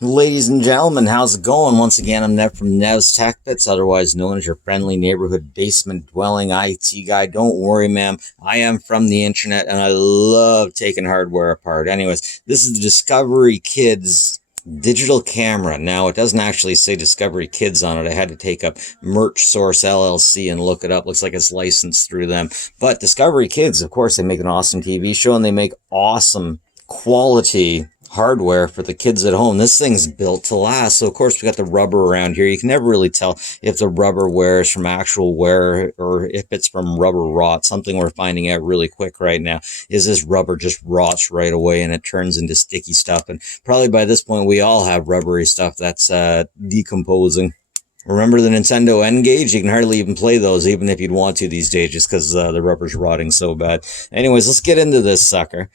Ladies and gentlemen, how's it going? Once again, I'm Nev from Nev's Tech Bits, otherwise known as your friendly neighborhood basement dwelling IT guy. Don't worry, ma'am. I am from the internet and I love taking hardware apart. Anyways, this is the Discovery Kids digital camera. Now, it doesn't actually say Discovery Kids on it. I had to take up Merch Source LLC and look it up. Looks like it's licensed through them. But Discovery Kids, of course, they make an awesome TV show and they make awesome quality hardware for the kids at home. This thing's built to last. So of course we got the rubber around here. You can never really tell if the rubber wear is from actual wear or if it's from rubber rot. Something we're finding out really quick right now is this rubber just rots right away and it turns into sticky stuff. And probably by this point we all have rubbery stuff that's decomposing. Remember the Nintendo N-Gage? You can hardly even play those even if you'd want to these days just because the rubber's rotting so bad. Anyways, let's get into this sucker.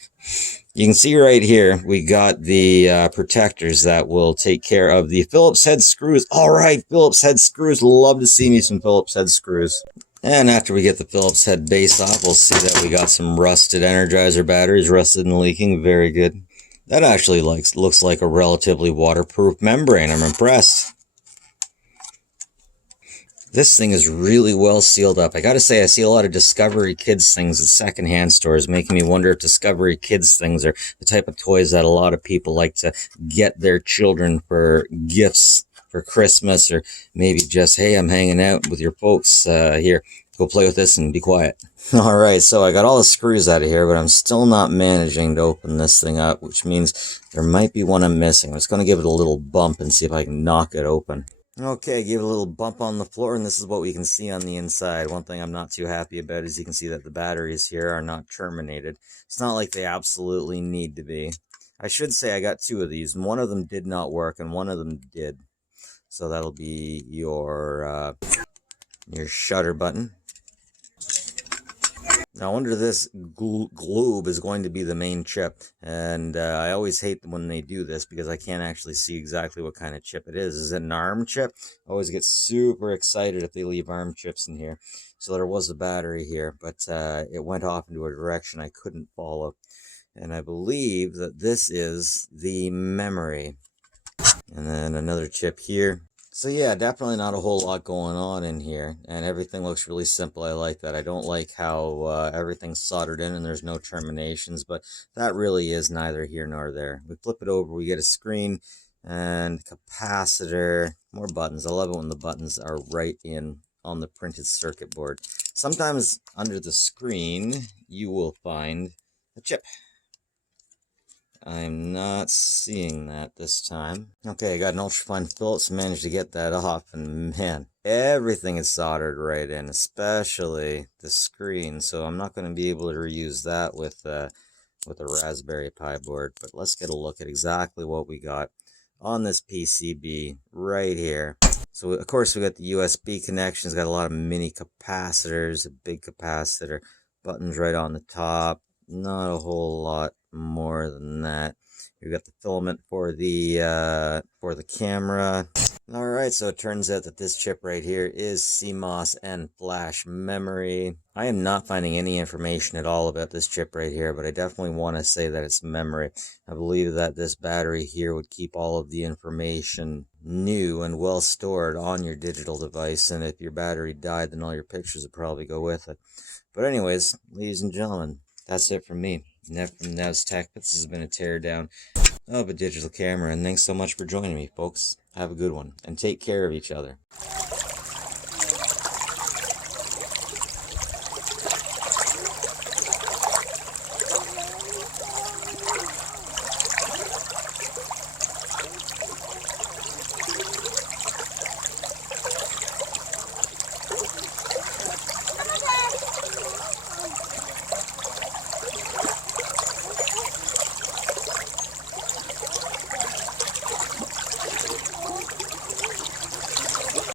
You can see right here, we got the protectors that will take care of the Phillips head screws. All right, Phillips head screws. Love to see me some Phillips head screws. And after we get the Phillips head base off, we'll see that we got some rusted Energizer batteries, rusted and leaking. Very good. That actually looks like a relatively waterproof membrane. I'm impressed. This thing is really well sealed up. I gotta say, I see a lot of Discovery Kids things at secondhand stores, making me wonder if Discovery Kids things are the type of toys that a lot of people like to get their children for gifts for Christmas, or maybe just, hey, I'm hanging out with your folks here. Go play with this and be quiet. All right, so I got all the screws out of here, but I'm still not managing to open this thing up, which means there might be one I'm missing. I'm just going to give it a little bump and see if I can knock it open. Okay, give it a little bump on the floor, and this is what we can see on the inside. One thing I'm not too happy about is you can see that the batteries here are not terminated. It's not like they absolutely need to be. I should say I got two of these, and one of them did not work, and one of them did. So that'll be your shutter button. Now, under this globe is going to be the main chip, and I always hate when they do this because I can't actually see exactly what kind of chip it is. Is it an ARM chip? I always get super excited if they leave ARM chips in here. So there was a battery here, but it went off into a direction I couldn't follow. And I believe that this is the memory. And then another chip here. So yeah, definitely not a whole lot going on in here, and everything looks really simple. I like that. I don't like how everything's soldered in and there's no terminations, but that really is neither here nor there. We flip it over, we get a screen and capacitor, more buttons. I love it when the buttons are right in on the printed circuit board. Sometimes under the screen, you will find a chip. I'm not seeing that this time. Okay, I got an ultrafine Phillips, managed to get that off, and man, everything is soldered right in, especially the screen, so I'm not going to be able to reuse that with a Raspberry Pi board, but let's get a look at exactly what we got on this PCB right here. So, of course, we got the USB connections, got a lot of mini capacitors, a big capacitor, buttons right on the top, not a whole lot more than that. You've got the filament for the camera. All right, so it turns out that this chip right here is CMOS and flash memory. I am not finding any information at all about this chip right here, but I definitely want to say that it's memory. I believe that this battery here would keep all of the information new and well stored on your digital device, and if your battery died, then all your pictures would probably go with it. But anyways, ladies and gentlemen, that's it from me. Nev from Nev's Tech Bits. This has been a teardown of a digital camera, and thanks so much for joining me, folks. Have a good one, and take care of each other.